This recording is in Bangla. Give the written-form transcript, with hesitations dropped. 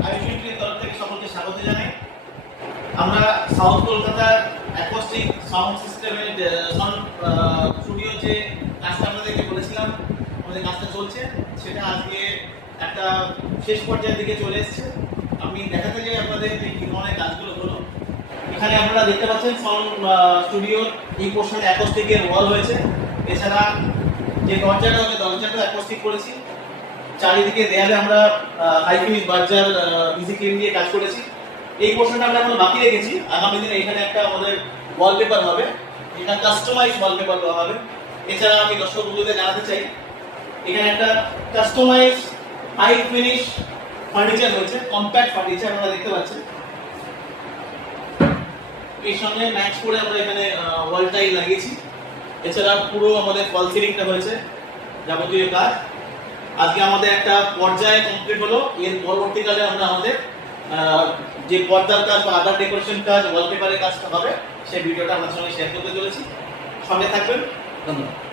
আইফিল্ডের তরফ থেকে সকলকে স্বাগত জানাই। আমরা সাউথ কলকাতার অ্যাকোস্টিক সাউন্ড সিস্টেমের সাউন্ড স্টুডিও যে কাজটা আপনাদেরকে বলেছিলাম, আমাদের কাজটা চলছে, সেটা আজকে একটা শেষ পর্যায়ের দিকে চলে এসেছে। আমি দেখাতে চাই আপনাদের যে কি ধরনের কাজগুলো হলো। এখানে আপনারা দেখতে পাচ্ছেন সাউন্ড স্টুডিওর এই পোর্শনে অ্যাকোস্টিকের ওয়াল হয়েছে। এছাড়া যে দরজাটা হবে, দরজাটা অ্যাকোস্টিক করেছি। চারিদিকে দেয়ালে আমরা high finish Berger easy clean দিয়ে কাজ করেছি। এই পোর্শনটা আমরা এখন বাকি রেখেছি। আগামী দিনে এখানে একটা আমাদের ওয়ালপেপার হবে, এটা কাস্টমাইজ ওয়ালপেপার দেওয়া হবে। এছাড়া আমি দর্শক বন্ধুদের জানাতে চাই, এখানে একটা কাস্টমাইজ হাই ফিনিশ ফার্নিচার হয়েছে, কম্প্যাক্ট ফার্নিচার আপনারা দেখতে পাচ্ছেন। এর সঙ্গে ম্যাচ করে আমরা এখানে ওয়াল টাইল লাগিয়েছি। এছাড়া পুরো আমাদের ফল সিলিংটা হয়েছে, যাবতীয় কাজ আজকে আমাদের একটা পর্যায়ে কমপ্লিট হলো। এর পরবর্তীকালে আমরা আমাদের যে পর্দার কাজ বা আদার ডেকোরেশন কাজ, ওয়ালপেপারের কাজটা হবে, সেই ভিডিওটা আপনার সঙ্গে শেয়ার করতে চলেছি। সঙ্গে থাকবেন। ধন্যবাদ।